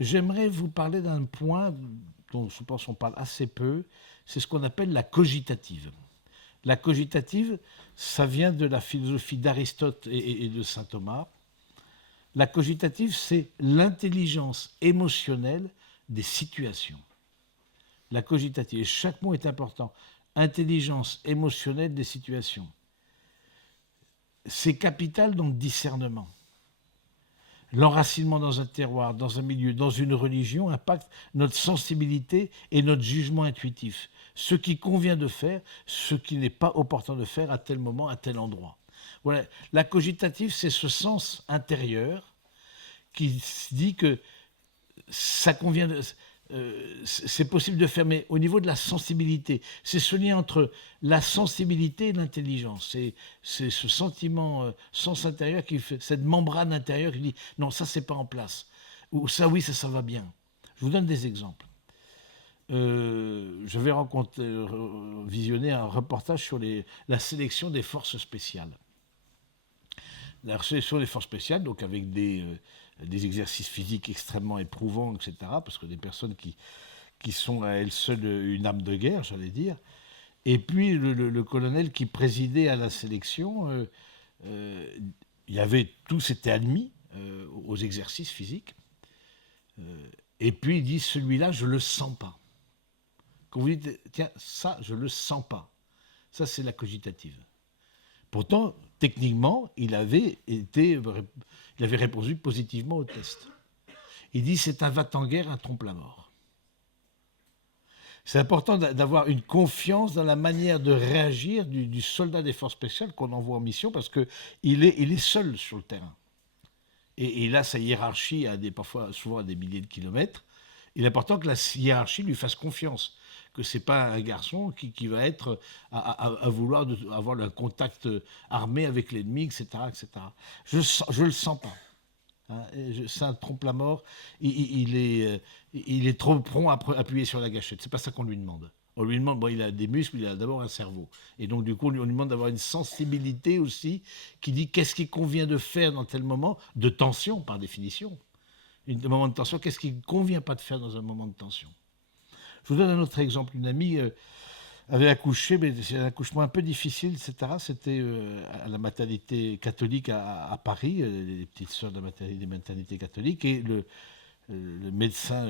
J'aimerais vous parler d'un point dont je pense qu'on parle assez peu, c'est ce qu'on appelle la cogitative. La cogitative, ça vient de la philosophie d'Aristote et de saint Thomas. La cogitative, c'est l'intelligence émotionnelle des situations. La cogitative, et chaque mot est important. Intelligence émotionnelle des situations. C'est capital dans le discernement. L'enracinement dans un terroir, dans un milieu, dans une religion impacte notre sensibilité et notre jugement intuitif. Ce qui convient de faire, ce qui n'est pas opportun de faire à tel moment, à tel endroit. Voilà. La cogitative, c'est ce sens intérieur qui dit que ça convient de, c'est possible de faire, mais au niveau de la sensibilité, c'est ce lien entre la sensibilité et l'intelligence. C'est ce sentiment, sens intérieur, qui fait, cette membrane intérieure qui dit non, ça c'est pas en place. Ou ça oui, ça va bien. Je vous donne des exemples. Je vais visionner un reportage sur la sélection des forces spéciales. La sélection des forces spéciales, donc avec des exercices physiques extrêmement éprouvants, etc., parce que des personnes qui sont à elles seules une âme de guerre, j'allais dire. Et puis le colonel qui présidait à la sélection, il y avait tous étaient admis aux exercices physiques. Et puis il dit, celui-là, je ne le sens pas. Quand vous dites, tiens, ça, je ne le sens pas. Ça, c'est la cogitative. Pourtant, techniquement, il avait répondu positivement au test. Il dit, c'est un va-t-en-guerre, un trompe-la-mort. C'est important d'avoir une confiance dans la manière de réagir du soldat des forces spéciales qu'on envoie en mission, parce qu'il est seul sur le terrain. Et là, sa hiérarchie souvent à des milliers de kilomètres. Il est important que la hiérarchie lui fasse confiance, que ce n'est pas un garçon qui va être à vouloir avoir un contact armé avec l'ennemi, etc., etc. Je ne le sens pas. Hein, c'est un trompe-la-mort. Il est trop prompt à appuyer sur la gâchette. C'est pas ça qu'on lui demande. On lui demande, bon, il a des muscles, il a d'abord un cerveau. Et donc, du coup, on lui demande d'avoir une sensibilité aussi qui dit qu'est-ce qu'il convient de faire dans tel moment de tension, par définition. Un moment de tension, qu'est-ce qu'il ne convient pas de faire dans un moment de tension. Je vous donne un autre exemple. Une amie avait accouché, mais c'est un accouchement un peu difficile, etc. C'était à la maternité catholique à Paris, les petites sœurs de des maternités catholiques, et le médecin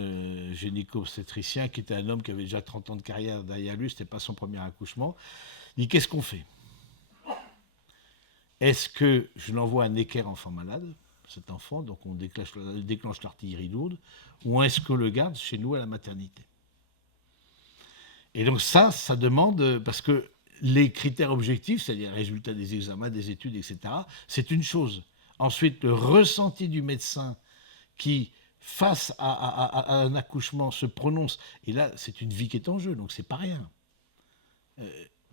gynéco-obstétricien, qui était un homme qui avait déjà 30 ans de carrière derrière lui, ce n'était pas son premier accouchement, dit, qu'est-ce qu'on fait? Est-ce que je l'envoie à Necker, enfant malade, cet enfant, donc on déclenche l'artillerie lourde, ou est-ce qu'on le garde chez nous à la maternité? Et donc ça demande, parce que les critères objectifs, c'est-à-dire les résultats des examens, des études, etc., c'est une chose. Ensuite, le ressenti du médecin qui, face à un accouchement, se prononce, et là, c'est une vie qui est en jeu, donc c'est pas rien.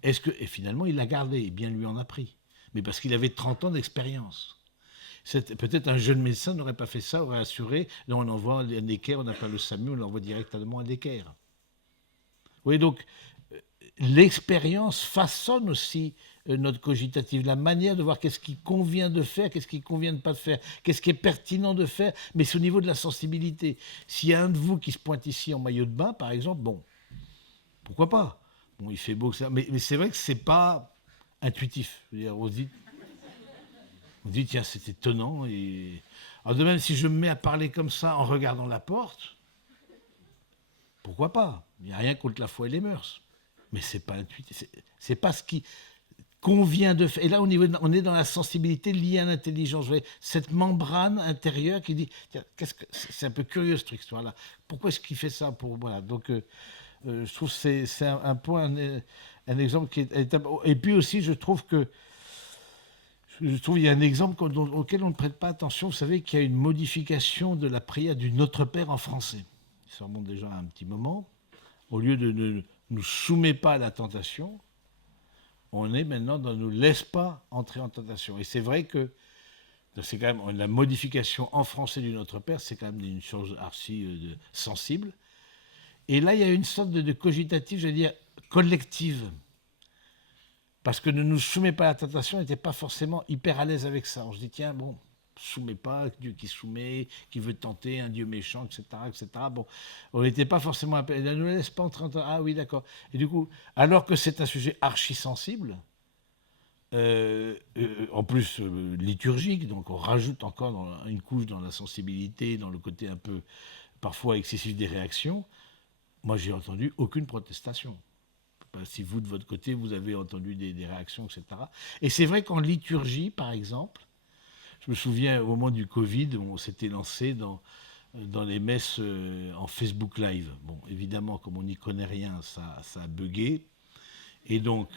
Et finalement, il l'a gardé, et bien lui en a pris. Mais parce qu'il avait 30 ans d'expérience. Peut-être un jeune médecin n'aurait pas fait ça, aurait assuré, non, on envoie à Necker, on appelle le SAMU, on l'envoie directement à Necker. Oui, donc l'expérience façonne aussi notre cogitative, la manière de voir qu'est-ce qui convient de faire, qu'est-ce qui convient de pas de faire, qu'est-ce qui est pertinent de faire, mais c'est au niveau de la sensibilité. S'il y a un de vous qui se pointe ici en maillot de bain, par exemple, bon, pourquoi pas? Bon, il fait beau, mais c'est vrai que c'est pas intuitif. Je veux dire, on se dit, tiens, c'est étonnant. Et... Alors de même, si je me mets à parler comme ça en regardant la porte, pourquoi pas? Il n'y a rien contre la foi et les mœurs. Mais c'est pas intuitif. C'est pas ce qui convient de faire. Et là, on est dans la sensibilité liée à l'intelligence. Vous voyez, cette membrane intérieure qui dit, tiens, c'est un peu curieux cette histoire-là. Pourquoi est-ce qu'il fait ça pour voilà. Donc, je trouve que c'est un point, un exemple qui est. Et puis aussi, je trouve qu'il y a un exemple auquel on ne prête pas attention. Vous savez qu'il y a une modification de la prière du Notre Père en français. Ça remonte déjà à un petit moment. Au lieu de ne nous soumet pas à la tentation, on est maintenant dans ne nous laisse pas entrer en tentation. Et c'est vrai que c'est quand même la modification en français du Notre Père, c'est quand même une chose archi sensible. Et là, il y a une sorte de cogitative, j'allais dire, collective. Parce que ne nous soumet pas à la tentation, on n'était pas forcément hyper à l'aise avec ça. On se dit, tiens, bon, soumet pas, Dieu qui soumet, qui veut tenter, un Dieu méchant, etc., etc. Bon, on n'était pas forcément appelé. Ne nous laisse pas en train de... Ah oui, d'accord. Et du coup, alors que c'est un sujet archi sensible, en plus liturgique, donc on rajoute encore une couche dans la sensibilité, dans le côté un peu parfois excessif des réactions. Moi, j'ai entendu aucune protestation. Si vous, de votre côté, vous avez entendu des réactions, etc. Et c'est vrai qu'en liturgie, par exemple, je me souviens au moment du Covid, on s'était lancé dans les messes en Facebook Live. Bon, évidemment, comme on n'y connaît rien, ça a bugué. Et donc,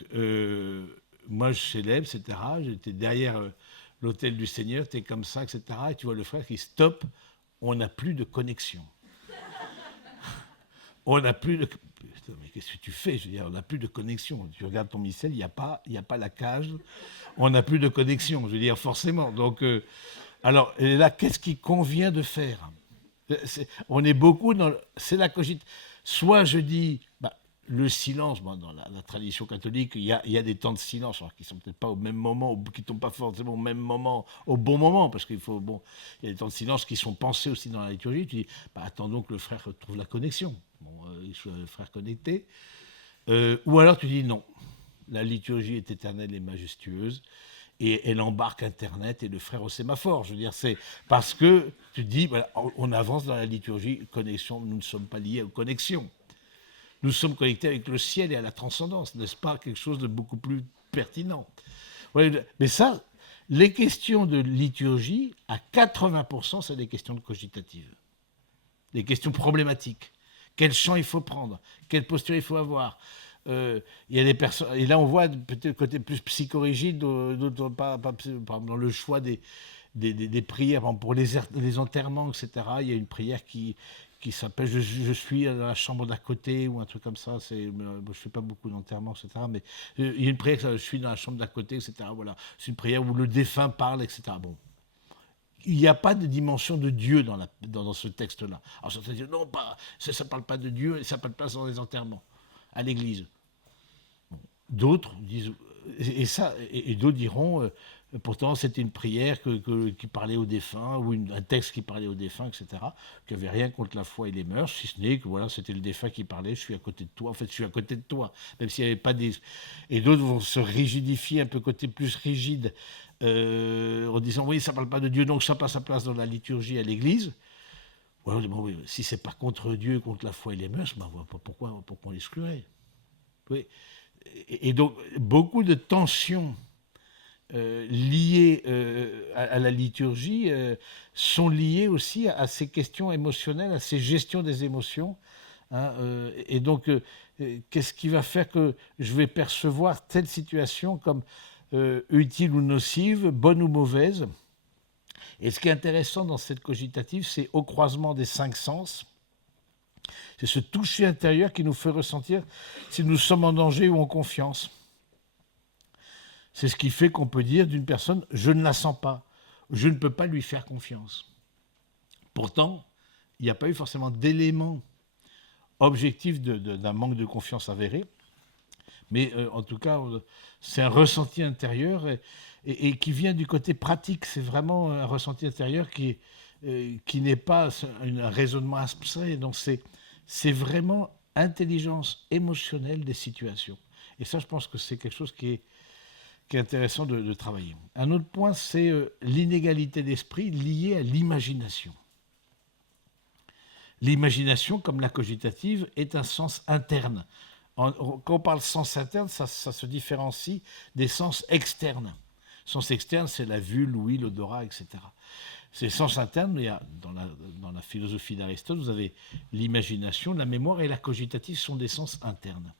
moi, je célèbre, etc. J'étais derrière l'autel du Seigneur, t'es comme ça, etc. Et tu vois le frère qui stop, on n'a plus de connexion. On n'a plus de... Putain, mais qu'est-ce que tu fais? Je veux dire, on n'a plus de connexion. Tu regardes ton missel, il n'y a pas la cage. On n'a plus de connexion, je veux dire, forcément. Donc, alors, et là, qu'est-ce qu'il convient de faire? On est beaucoup dans... C'est la cogite. Soit je dis, le silence, dans la tradition catholique, il y a des temps de silence, alors qui ne sont peut-être pas au même moment, ou qui ne tombent pas forcément au même moment, au bon moment, parce qu'il faut, il y a des temps de silence qui sont pensés aussi dans la liturgie. Tu dis, attendons que le frère retrouve la connexion, il soit le frère connecté. Ou alors tu dis non, la liturgie est éternelle et majestueuse, et elle embarque Internet et le frère au sémaphore. Je veux dire, c'est parce que tu dis, on avance dans la liturgie, connexion, nous ne sommes pas liés aux connexions. Nous sommes connectés avec le ciel et à la transcendance, n'est-ce pas? Quelque chose de beaucoup plus pertinent. Mais ça, les questions de liturgie, à 80%, c'est des questions cogitatives. Des questions problématiques. Quel chant il faut prendre? Quelle posture il faut avoir? Il y a des personnes, et là on voit peut-être le côté plus psychorigide, d'autres pas, par exemple dans le choix des prières, pour les enterrements, etc. Il y a une prière qui s'appelle je suis dans la chambre d'à côté, ou un truc comme ça. Je ne fais pas beaucoup d'enterrements, etc. Mais il y a une prière, je suis dans la chambre d'à côté, etc. Voilà. C'est une prière où le défunt parle, etc. Bon. Il n'y a pas de dimension de Dieu dans ce texte-là. Alors certains disent, non, ça ne parle pas de Dieu, et ça n'a pas de place dans les enterrements, à l'église. Bon. D'autres disent, et d'autres diront, pourtant c'était une prière qui parlait aux défunts, ou un texte qui parlait aux défunts, etc., qui n'avait rien contre la foi et les mœurs, si ce n'est que voilà, c'était le défunt qui parlait, je suis à côté de toi, en fait je suis à côté de toi, même s'il n'y avait pas des... Et d'autres vont se rigidifier, un peu côté plus rigide, en disant oui, ça ne parle pas de Dieu, donc ça n'a pas sa place dans la liturgie à l'église. Ouais, oui, si c'est pas contre Dieu, contre la foi et les mœurs, pourquoi on l'exclurait? Oui. Et donc, beaucoup de tensions liées à la liturgie sont liées aussi à ces questions émotionnelles, à ces gestions des émotions. Hein, et donc, qu'est-ce qui va faire que je vais percevoir telle situation comme utile ou nocive, bonne ou mauvaise? Et ce qui est intéressant dans cette cogitative, c'est au croisement des 5 sens. C'est ce toucher intérieur qui nous fait ressentir si nous sommes en danger ou en confiance. C'est ce qui fait qu'on peut dire d'une personne « je ne la sens pas », je ne peux pas lui faire confiance. Pourtant, il n'y a pas eu forcément d'éléments objectifs d'un manque de confiance avéré, mais en tout cas, c'est un ressenti intérieur et qui vient du côté pratique. C'est vraiment un ressenti intérieur qui n'est pas un raisonnement abstrait. Donc c'est vraiment intelligence émotionnelle des situations. Et ça, je pense que c'est quelque chose qui est intéressant de travailler. Un autre point, c'est l'inégalité d'esprit liée à l'imagination. L'imagination, comme la cogitative, est un sens interne. Quand on parle sens interne, ça se différencie des sens externes. Sens externe, c'est la vue, l'ouïe, l'odorat, etc. Ces sens internes, il y a, dans la philosophie d'Aristote, vous avez l'imagination, la mémoire et la cogitative sont des sens internes.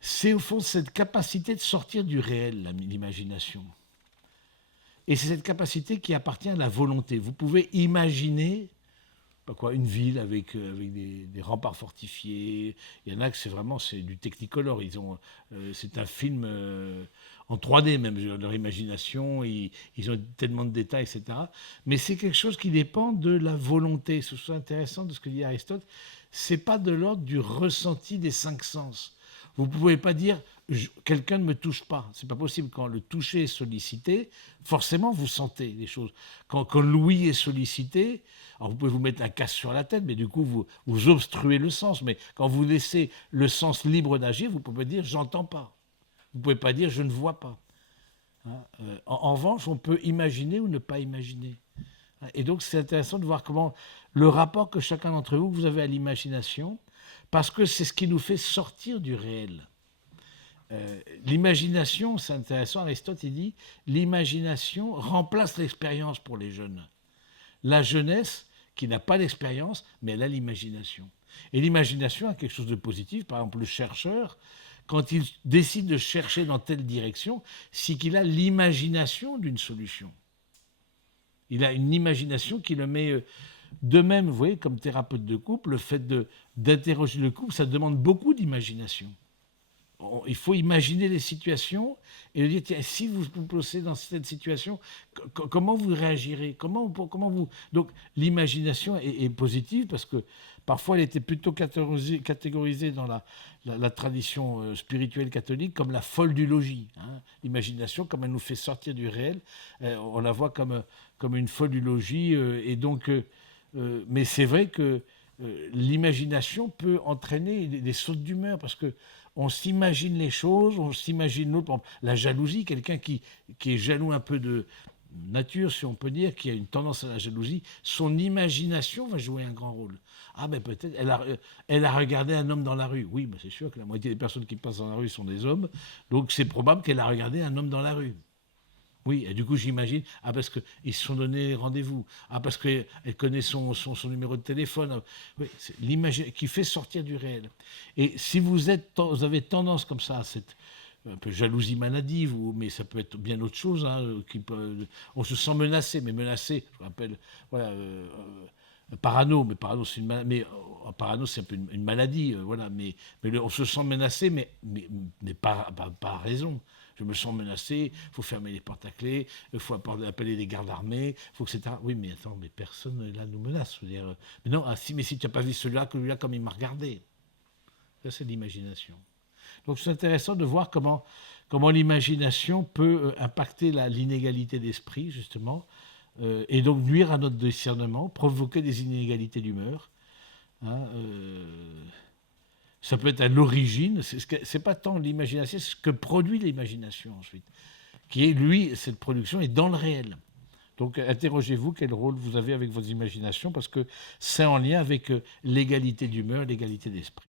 C'est au fond cette capacité de sortir du réel, l'imagination. Et c'est cette capacité qui appartient à la volonté. Vous pouvez imaginer une ville avec des remparts fortifiés. Il y en a que c'est du Technicolor. C'est un film en 3D même, leur imagination. Ils ont tellement de détails, etc. Mais c'est quelque chose qui dépend de la volonté. Ce qui est intéressant de ce que dit Aristote, c'est pas de l'ordre du ressenti des 5 sens. Vous ne pouvez pas dire quelqu'un ne me touche pas. C'est pas possible. Quand le toucher est sollicité, forcément, vous sentez les choses. Quand l'ouïe est sollicité, alors vous pouvez vous mettre un casque sur la tête, mais du coup, vous obstruez le sens. Mais quand vous laissez le sens libre d'agir, vous pouvez dire « j'entends pas ». Vous ne pouvez pas dire « je ne vois pas ». Hein, en revanche, on peut imaginer ou ne pas imaginer. Et donc, c'est intéressant de voir comment le rapport que chacun d'entre vous avez à l'imagination, parce que c'est ce qui nous fait sortir du réel. L'imagination, c'est intéressant, Aristote il dit, l'imagination remplace l'expérience pour les jeunes. La jeunesse, qui n'a pas d'expérience, mais elle a l'imagination. Et l'imagination a quelque chose de positif. Par exemple, le chercheur, quand il décide de chercher dans telle direction, c'est qu'il a l'imagination d'une solution. Il a une imagination qui le met... De même, vous voyez, comme thérapeute de couple, le fait d'interroger le couple, ça demande beaucoup d'imagination. Il faut imaginer les situations et lui dire, tiens, si vous vous placez dans cette situation, comment vous réagirez, comment vous... Donc l'imagination est positive parce que parfois elle était plutôt catégorisée dans la tradition spirituelle catholique comme la folle du logis. Hein. L'imagination, comme elle nous fait sortir du réel, on la voit comme une folle du logis. Mais c'est vrai que l'imagination peut entraîner des sautes d'humeur parce que on s'imagine les choses, on s'imagine l'autre. La jalousie, quelqu'un qui est jaloux un peu de nature, si on peut dire, qui a une tendance à la jalousie, son imagination va jouer un grand rôle. Ah ben peut-être, elle a regardé un homme dans la rue. Oui, ben c'est sûr que la moitié des personnes qui passent dans la rue sont des hommes, donc c'est probable qu'elle a regardé un homme dans la rue. Oui, et du coup, j'imagine, parce qu'ils se sont donné rendez-vous, parce qu'elle connaît son numéro de téléphone. Oui, c'est l'image qui fait sortir du réel. Et si vous avez tendance comme ça à cette un peu jalousie maladive, mais ça peut être bien autre chose, hein, on se sent menacé, mais menacé, je rappelle, voilà, parano, mais parano, c'est une maladie, parano, c'est un peu une maladie, voilà, mais on se sent menacé, mais pas à raison. Je me sens menacé, il faut fermer les portes à clé, il faut appeler les gardes armés, il faut que c'est... Oui, mais attends, mais personne là nous menace. Je veux dire, mais non, mais si tu n'as pas vu celui-là comme il m'a regardé. Ça, c'est l'imagination. Donc c'est intéressant de voir comment l'imagination peut impacter l'inégalité d'esprit, justement, et donc nuire à notre discernement, provoquer des inégalités d'humeur. Hein, ça peut être à l'origine, c'est pas tant l'imagination, c'est ce que produit l'imagination ensuite, qui est, lui, cette production est dans le réel. Donc interrogez-vous quel rôle vous avez avec vos imaginations, parce que c'est en lien avec l'égalité d'humeur, l'égalité d'esprit.